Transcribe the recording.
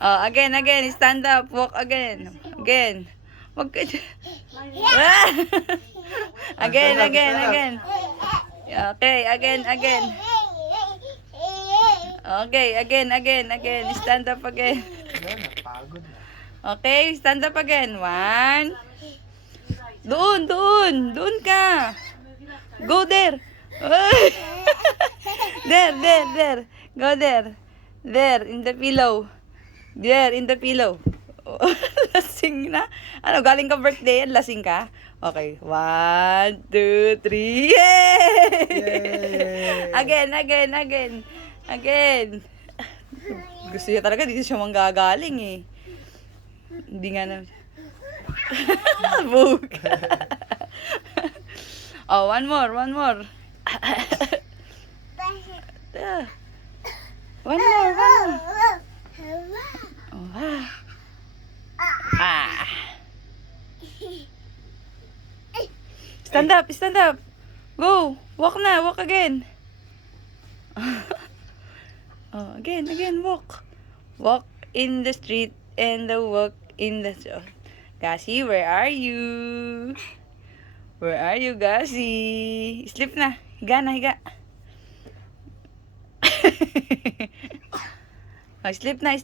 Oh, again. Stand up. Walk again. Again. Wag ka dyan. Again. Okay, again. Okay, again. Stand up again. Okay, stand up again. 1. Doon ka. Go there. There. Go there. There, in the pillow. There, in the pillow. Lasing na. Ano, galing ka birthday yan? Lasing ka? Okay. 1, 2, 3. Yay! Again. Gusto niya talaga, dito siya manggagaling eh. Hindi nga na. Bug. Oh, one more. One more. Oh, Stand up. Go. Walk again. Oh, again, walk. Walk in the street and the walk in the show. Gasi, where are you? Where are you, Gasi? Sleep na. Higa. Oh, sleep na.